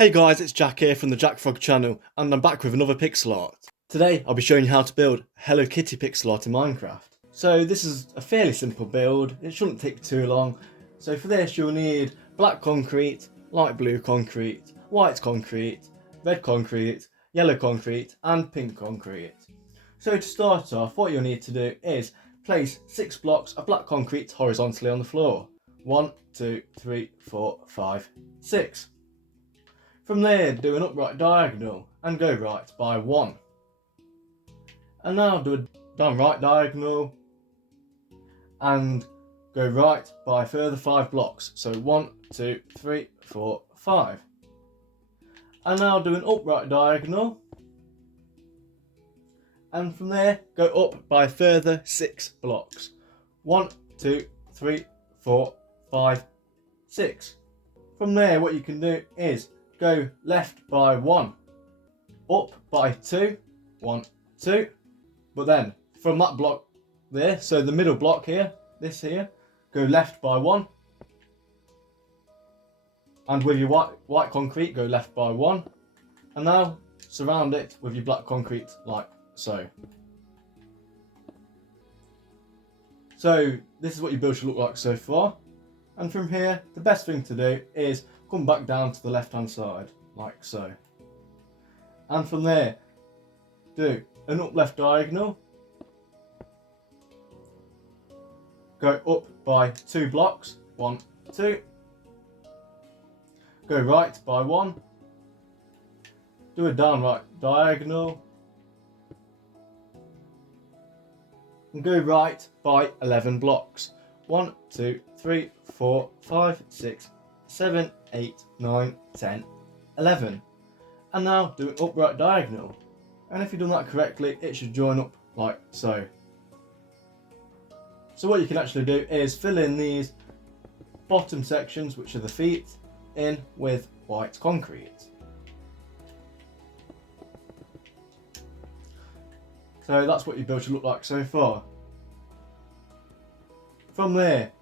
Hey guys, it's Jack here from the Jack Frog channel, and I'm back with another pixel art. Today I'll be showing you how to build Hello Kitty pixel art in Minecraft. So this is a fairly simple build, it shouldn't take too long. So for this you'll need black concrete, light blue concrete, white concrete, red concrete, yellow concrete and pink concrete. So to start off, what you'll need to do is place 6 blocks of black concrete horizontally on the floor. 1, 2, 3, 4, 5, 6. From there, do an upright diagonal and go right by 1. And now do a down right diagonal and go right by a further 5 blocks. So 1, 2, 3, 4, 5. And now do an upright diagonal. And from there, go up by a further 6 blocks. 1, 2, 3, 4, 5, 6. From there, what you can do is go left by 1, up by 2, 1, 2, but then from that block there, so the middle block here, this here, go left by 1, and with your white concrete, go left by 1, and now surround it with your black concrete like so. So this is what your build should look like so far, and from here, the best thing to do is come back down to the left hand side, like so. And from there, do an up left diagonal. Go up by 2 blocks, 1, 2. Go right by 1. Do a down right diagonal. And go right by 11 blocks. 1, 2, 3, 4, 5, 6, 7, 8, 9, 10, 11. And now do an upright diagonal. And if you've done that correctly, it should join up like so. So what you can actually do is fill in these bottom sections, which are the feet, in with white concrete. So that's what your build should look like so far. From there,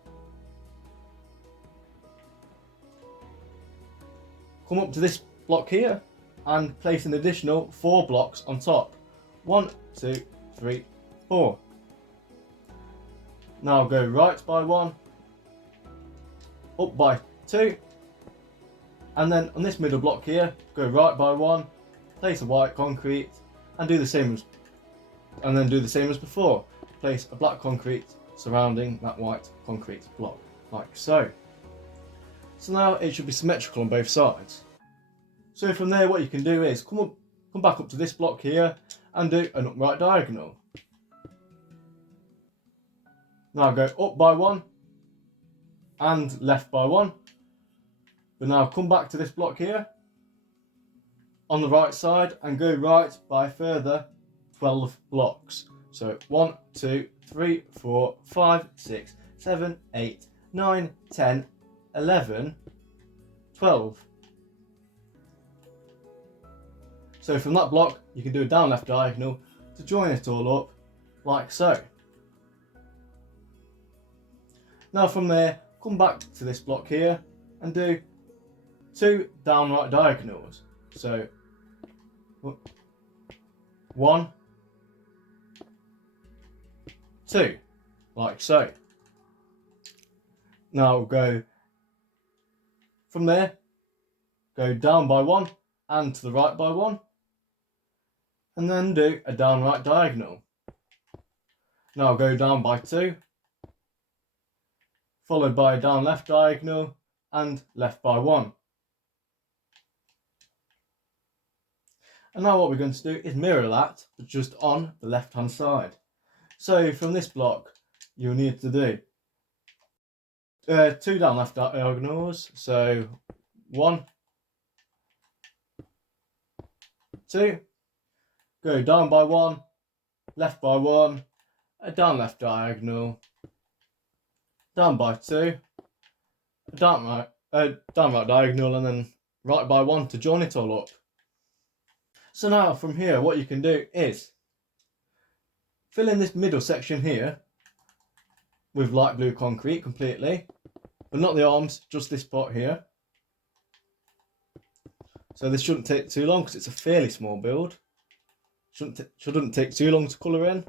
come up to this block here and place an additional 4 blocks on top. 1, 2, 3, 4. Now go right by 1, up by 2, and then on this middle block here, go right by 1, place a white concrete, and do the same as before. Place a black concrete surrounding that white concrete block, like so. So now it should be symmetrical on both sides. So from there, what you can do is come back up to this block here and do an upright diagonal. Now go up by 1 and left by 1. But now come back to this block here on the right side and go right by a further 12 blocks. So 1, 2, 3, 4, 5, 6, 7, 8, 9, 10, 11, 12. So from that block, you can do a down left diagonal to join it all up, like so. Now from there, come back to this block here and do 2 down right diagonals. So 1, 2, like so. Now go from there, go down by 1 and to the right by 1. And then do a down right diagonal. Now go down by 2, followed by a down left diagonal and left by 1. And now what we're going to do is mirror that, but just on the left hand side. So from this block, you'll need to do 2 down left diagonals. So 1, 2. Go down by 1, left by 1, a down left diagonal, down by 2, a down right diagonal, and then right by 1 to join it all up. So now from here, what you can do is fill in this middle section here with light blue concrete completely, but not the arms, just this part here. So this shouldn't take too long because it's a fairly small build. Shouldn't take too long to colour in.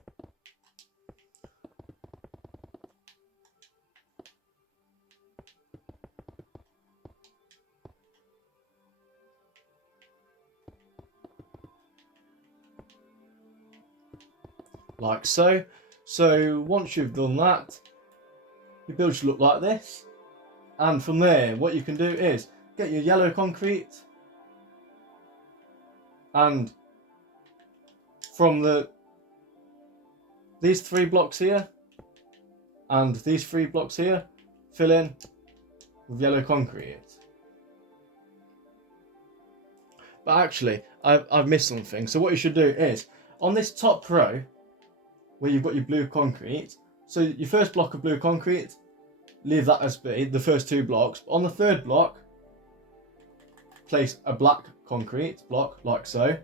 Like so. So once you've done that, your build should look like this. And from there, what you can do is get your yellow concrete, and from these 3 blocks here and these 3 blocks here, fill in with yellow concrete. But actually, I've missed something. So what you should do is, on this top row, where you've got your blue concrete, so your first block of blue concrete, leave that as be, the first 2 blocks. On the 3rd block, place a black concrete block, like so,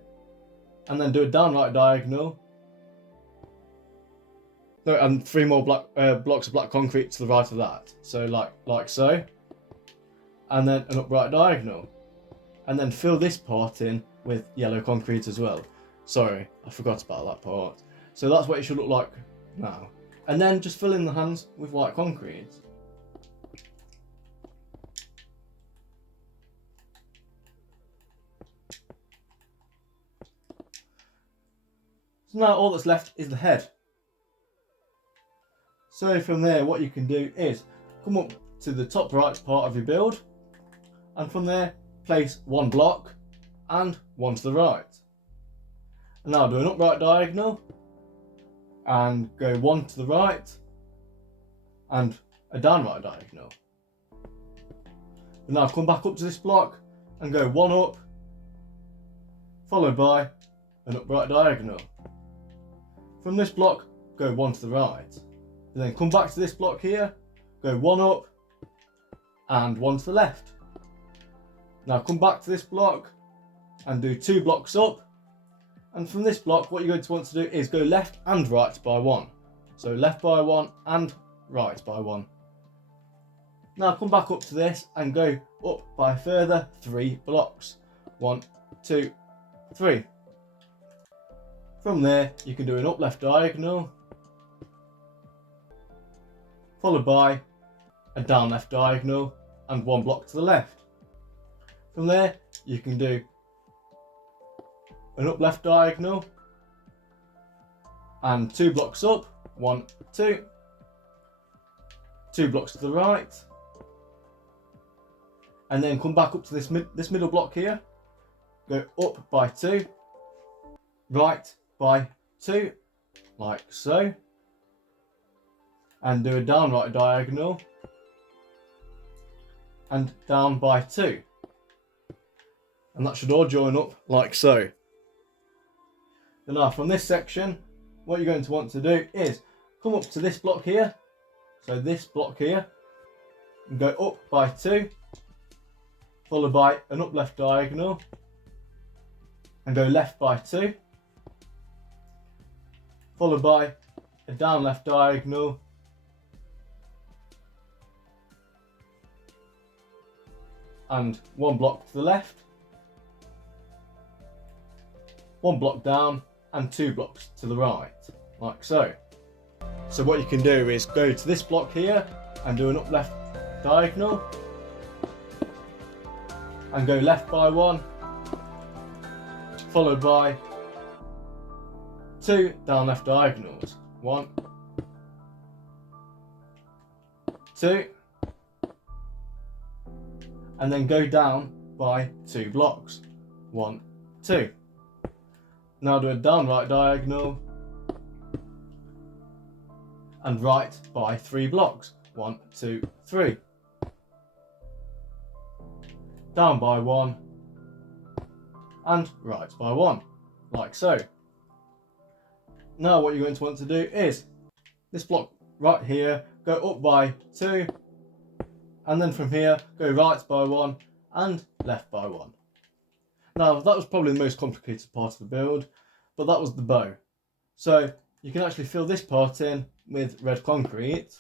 and then do a downright diagonal. No, and 3 more blocks of black concrete to the right of that. So like so, and then an upright diagonal, and then fill this part in with yellow concrete as well. Sorry, I forgot about that part. So that's what it should look like now. And then just fill in the hands with white concrete. So now all that's left is the head. So from there, what you can do is come up to the top right part of your build, and from there place 1 block and 1 to the right. And now do an upright diagonal and go 1 to the right and a downright diagonal. And now come back up to this block and go 1 up, followed by an upright diagonal. From this block, go 1 to the right. And then come back to this block here, go 1 up and 1 to the left. Now come back to this block and do 2 blocks up. And from this block, what you're going to want to do is go left and right by 1. So left by 1 and right by 1. Now come back up to this and go up by a further 3 blocks. 1, 2, 3. From there, you can do an up left diagonal, followed by a down left diagonal and 1 block to the left. From there, you can do an up left diagonal and 2 blocks up, 1, 2, 2 blocks to the right, and then come back up to this middle block here, go up by 2, right by 2, like so, and do a downright diagonal and down by 2, and that should all join up like so. And now from this section, what you're going to want to do is come up to this block here, so this block here, and go up by 2, followed by an up left diagonal, and go left by 2, followed by a down left diagonal, and 1 block to the left, 1 block down, and 2 blocks to the right, like so. So what you can do is go to this block here and do an up left diagonal, and go left by 1, followed by 2 down left diagonals, 1, 2, and then go down by 2 blocks, 1, 2. Now do a downright diagonal and right by 3 blocks, 1, 2, 3. Down by 1 and right by 1, like so. Now what you're going to want to do is this block right here, go up by 2, and then from here go right by 1 and left by 1. Now that was probably the most complicated part of the build, but that was the bow. So you can actually fill this part in with red concrete.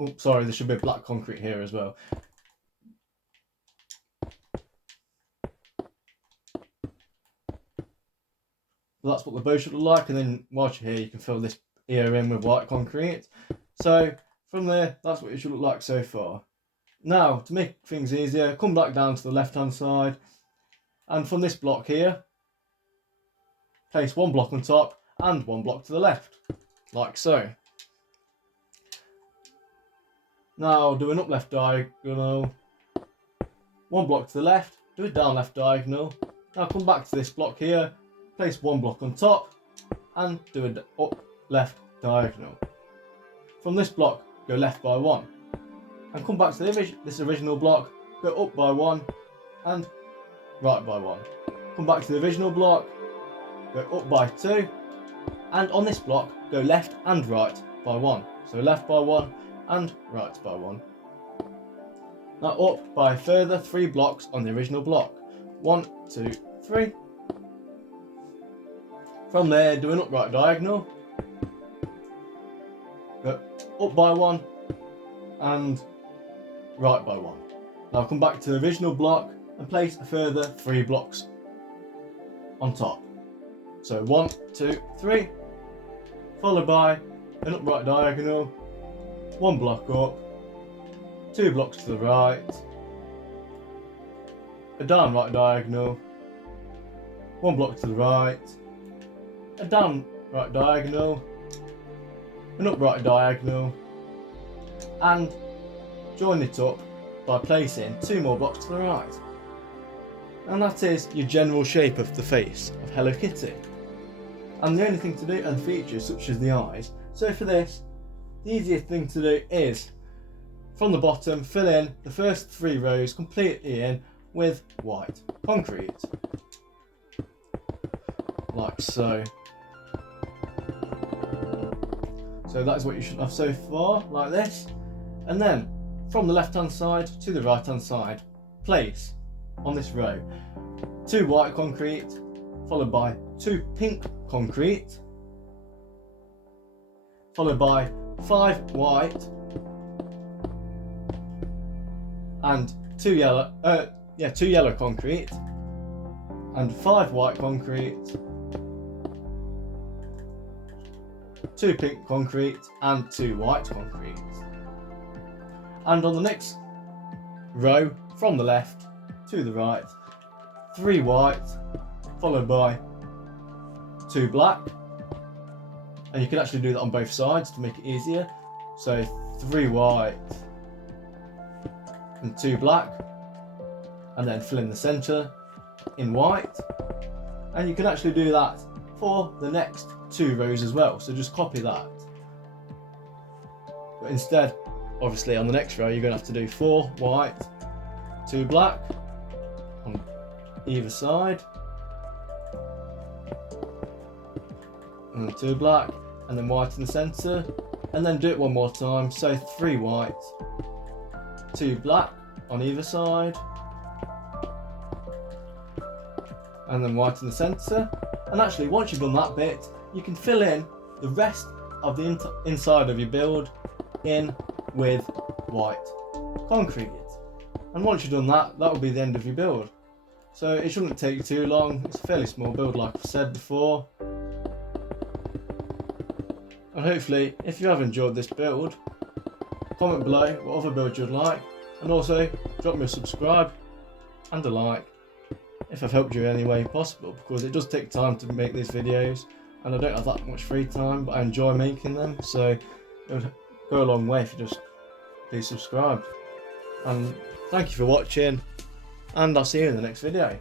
Oh, sorry, there should be black concrete here as well. So that's what the bow should look like, and then whilst you're here, you can fill this ear in with white concrete. So from there, that's what it should look like so far. Now, to make things easier, come back down to the left-hand side, and from this block here, place one block on top and one block to the left, like so. Now do an up left diagonal, one block to the left, do a down left diagonal. Now come back to this block here, place one block on top and do an up left diagonal. From this block, go left by one. And come back to this original block, go up by one and right by one. Come back to the original block, go up by two, and on this block, go left and right by one. So left by one and right by one. Now up by a further 3 blocks on the original block. 1, 2, 3. From there, do an upright diagonal. Go up by one and right by one. Now come back to the original block and place a further 3 blocks on top. So 1, 2, 3, followed by an upright diagonal, 1 block up, 2 blocks to the right, a down right diagonal, 1 block to the right, a down right diagonal, an upright diagonal, and join it up by placing 2 more blocks to the right. And that is your general shape of the face of Hello Kitty. And the only thing to do are the features such as the eyes. So for this, the easiest thing to do is from the bottom fill in the first 3 rows completely in with white concrete, like so. So that is what you should have so far, like this. And then from the left hand side to the right hand side, place on this row 2 white concrete followed by 2 pink concrete followed by 5 white and 2 yellow concrete and 5 white concrete, 2 pink concrete and 2 white concrete. And on the next row from the left to the right, 3 white followed by 2 black, and you can actually do that on both sides to make it easier. So 3 white and 2 black, and then fill in the centre in white. And you can actually do that for the next 2 rows as well, so just copy that. But instead, obviously on the next row you're going to have to do 4 white, 2 black on either side, and 2 black, and then white in the centre, and then do it one more time. So 3 white, 2 black on either side, and then white in the centre. And actually, once you've done that bit, you can fill in the rest of the inside of your build in with white concrete. And once you've done that, that will be the end of your build. So it shouldn't take too long. It's a fairly small build, like I've said before. And hopefully, if you have enjoyed this build, comment below what other builds you'd like, and also drop me a subscribe and a like if I've helped you in any way possible, because it does take time to make these videos and I don't have that much free time, but I enjoy making them, so it would go a long way if you just please subscribe. And thank you for watching, and I'll see you in the next video.